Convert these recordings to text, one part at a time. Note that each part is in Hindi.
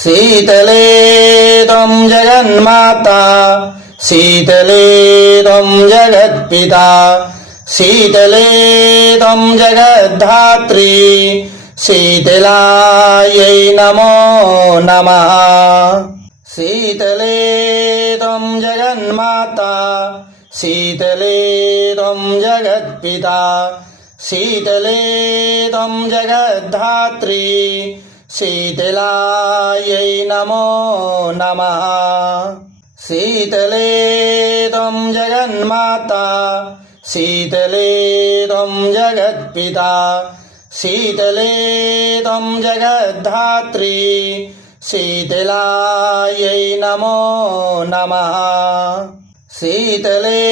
शीतले त्वं जगन्माता शीतले त्वं जगत्पिता शीतले त्वं जगद्धात्री शीतलायै नमो नमः। शीतले त्वं जगन्माता शीतले त्वं जगत्पिता शीतले त्वं जगद्धात्री शीतलायै नमो नमः। शीतले त्वं जगन्माता शीतले त्वं जगत्पिता शीतले त्वं जगद्धात्री शीतलायै नमो नमः। शीतले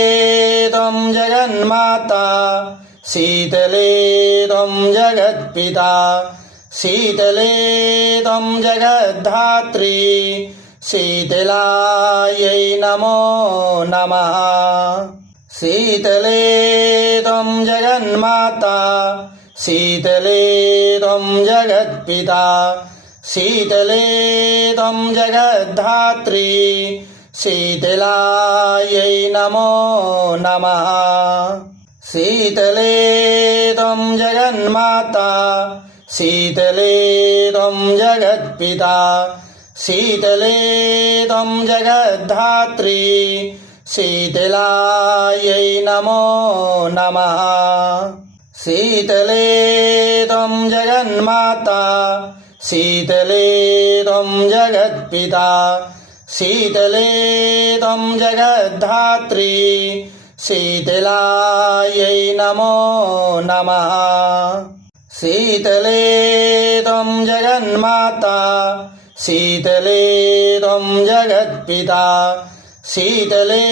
त्वं जगन्माता शीतले त्वं जगत्पिता शीतले त्वं जगद्धात्री शीतलायै नमो नमः। शीतले त्वं जगन्माता शीतले त्वं जगत्पिता शीतले त्वं जगद्धात्री शीतलायै नमो नमः। शीतले त्वं जगन्माता शीतले त्वं जगत्पिता शीतले त्वं जगद्धात्री शीतलायै नमो नमः। शीतले त्वं जगन्माता शीतले त्वं जगत्पिता शीतले त्वं जगद्धात्री शीतलायै नमो नमः। शीतले त्वं जगन्माता शीतले त्वं जगत्पिता शीतले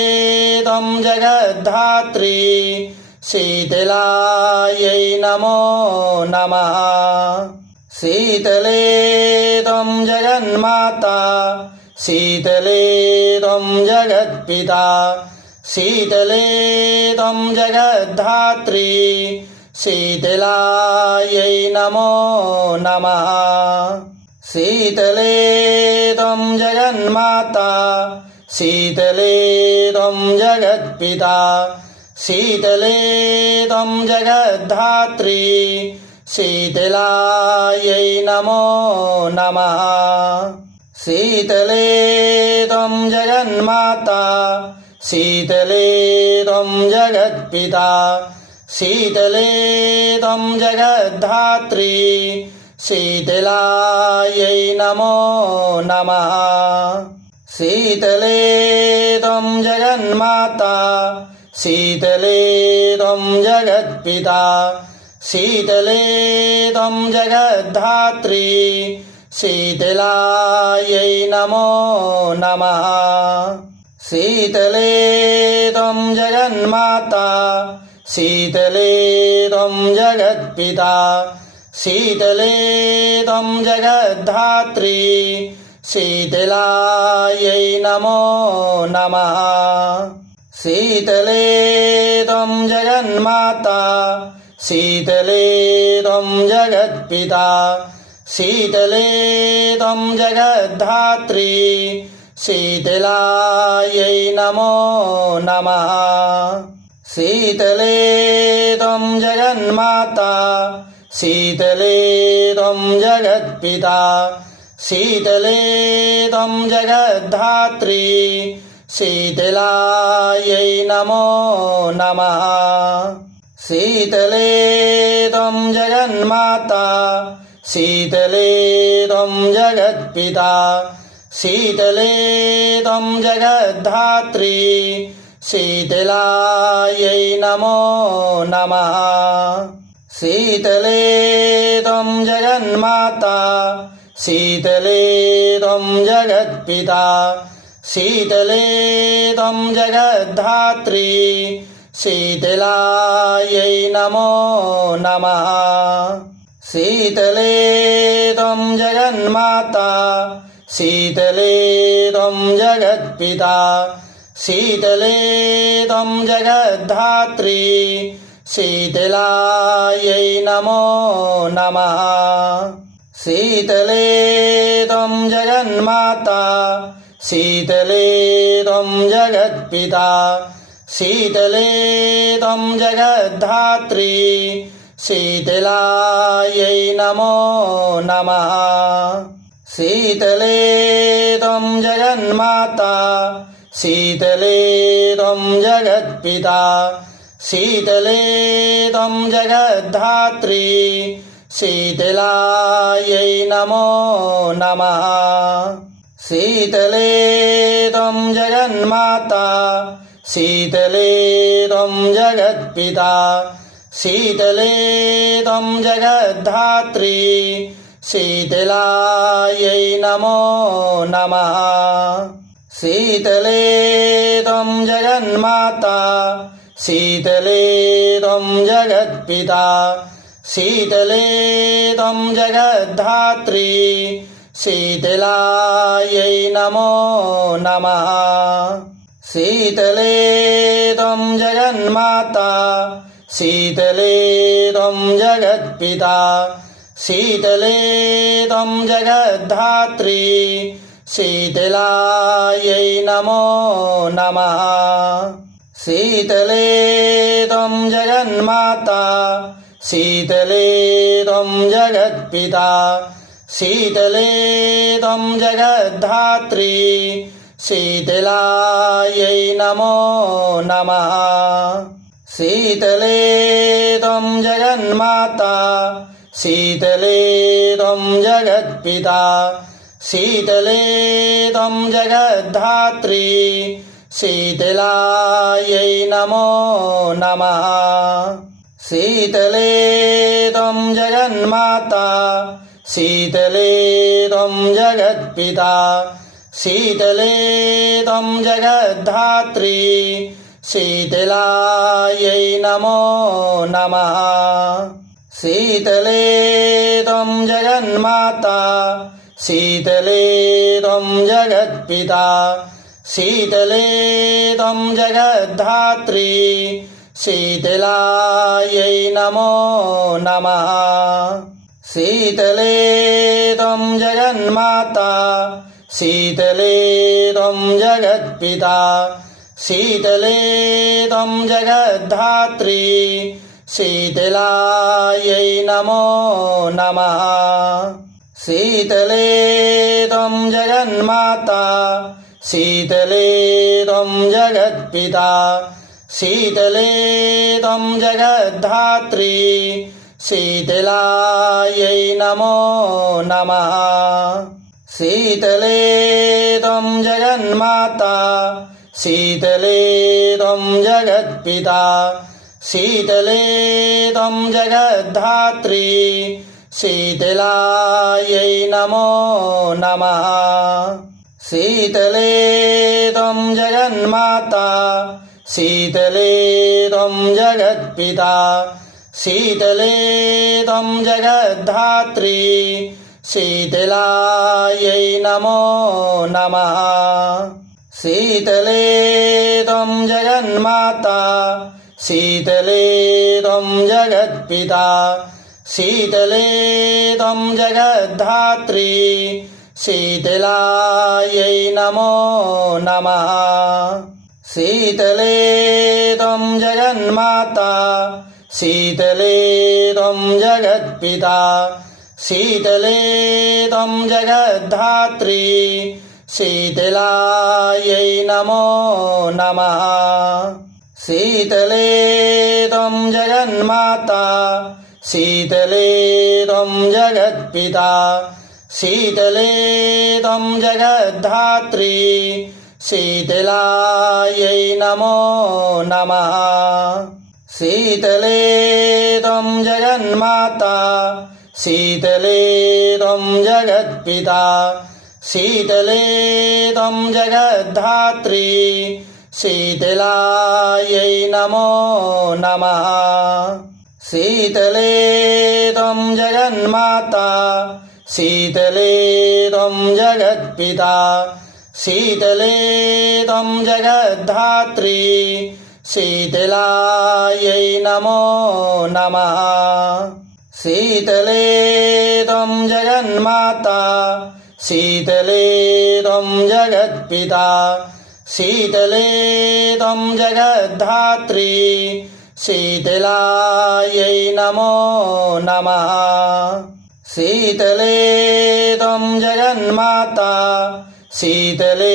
त्वं जगद्धात्री शीतलायै नमो नमः। शीतले त्वं जगन्माता शीतले त्वं जगत्पिता शीतले त्वं जगद्धात्री शीतलायै नमो नमः। शीतले त्वं जगन्माता शीतले त्वं जगत्पिता शीतले त्वं जगद्धात्री शीतलायै नमो नमः। शीतले त्वं जगन्माता शीतले त्वं जगत्पिता शीतले त्वं जगद्धात्री शीतलायै नमो नमः। शीतले त्वं जगन्माता शीतले त्वं जगत्पिता शीतले त्वं जगद्धात्री शीतलायै नमो नमः। शीतले त्वं जगन्माता शीतले त्वं जगत्पिता शीतले त्वं जगद्धात्री शीतलायै नमो नमः। शीतले त्वं जगन्माता शीतले त्वं जगत्पिता शीतले त्वं जगद्धात्री शीतलायै नमो नमः। शीतले त्वं जगन्माता शीतले त्वं जगत्पिता शीतले त्वं जगद्धात्री शीतलायै नमो नमः। शीतले त्वं जगन्माता शीतले त्वं जगत्पिता शीतले त्वं जगद्धात्री शीतलायै नमो नमः। शीतले त्वं जगन्माता शीतले त्वं जगत्पिता शीतले त्वं जगद्धात्री शीतलायै नमो नमः। शीतले त्वं जगन्माता शीतले त्वं जगत्पिता शीतले त्वं जगद्धात्री शीतलायै नमो नमः। शीतले त्वं जगन्माता शीतले त्वं जगत्पिता शीतले त्वं जगद्धात्री शीतलायै नमो नमः शीतले त्वं जगन्माता शीतले त्वं जगत्पिता शीतले त्वं जगद्धात्री शीतलायै नमो नमः शीतले त्वं जगन्माता शीतले त्वं जगत्पिता शीतले त्वं जगद्धात्री शीतलायै नमो नमः शीतले त्वं जगन्माता शीतले त्वं जगत्पिता शीतले त्वं जगद्धात्री शीतलायै नमो नमः शीतले त्वं जगन्माता शीतले त्वं जगत्पिता शीतले त्वं जगद्धात्री शीतलायै नमो नमः शीतले त्वं जगन्माता शीतले त्वं जगत्पिता शीतले त्वं जगद्धात्री शीतलायै नमो नमः शीतले त्वं जगन्माता शीतले त्वं जगत्पिता शीतले त्वं जगद्धात्री शीतलायै नमो नमः शीतले त्वं जगन्माता शीतले त्वं जगत्पिता शीतले त्वं जगद्धात्री शीतलायै नमो नमः शीतले त्वं जगन्माता शीतले त्वं जगत्पिता शीतले त्वं जगद्धात्री शीतलायै नमो नमः शीतले त्वं जगन्माता शीतले त्वं जगत्पिता शीतले त्वं जगद्धात्री शीतलायै नमो नमः शीतले त्वं जगन्माता शीतले त्वं जगत्पिता शीतले त्वं जगद्धात्री शीतलायै नमो नमः शीतले त्वं जगन्माता शीतले त्वं जगत्पिता शीतले त्वं जगद्धात्री शीतलायै नमो नमः शीतले त्वं जगन्माता शीतले त्वं जगत्पिता शीतले त्वं जगद्धात्री शीतलायै नमो नमः शीतले त्वं जगन्माता शीतले त्वं जगत्पिता शीतले त्वं जगद्धात्री शीतलायै नमो नमः शीतले त्वं जगन्माता शीतले त्वं जगत्पिता शीतले त्वं जगद्धात्री शीतलायै नमो नमः शीतले त्वं जगन्माता शीतले त्वं जगत्पिता शीतले त्वं जगद्धात्री शीतलायै नमो नमः शीतले त्वं जगन्माता शीतले त्वं जगत्पिता शीतले त्वं जगद्धात्री शीतलायै नमो नमः शीतले त्वं जगन्माता शीतले त्वं जगत्पिता शीतले त्वं जगद्धात्री शीतलायै नमो नमः शीतले त्वं जगन्माता शीतले त्वं जगत्पिता शीतले त्वं जगद्धात्री शीतलायै नमो नमः शीतले त्वं जगन्माता शीतले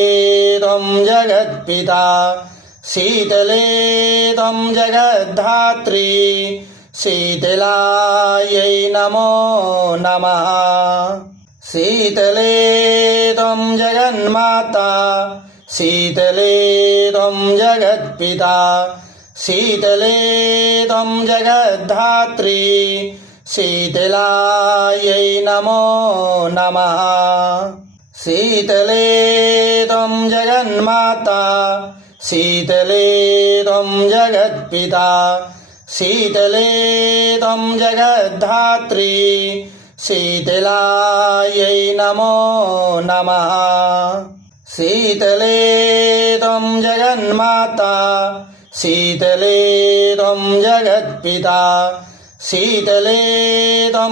त्वं जगत्पिता शीतले त्वं जगद्धात्री शीतलायै नमो नमः शीतले त्वं जगन्माता शीतले त्वं जगत्पिता शीतले त्वं जगद्धात्री शीतलायै नमो नमः शीतले त्वं जगन्माता शीतले त्वं जगत्पिता शीतले त्वं जगद्धात्री शीतलायै नमो नमः शीतले त्वं जगन्माता शीतले त्वं जगत्पिता शीतले त्वं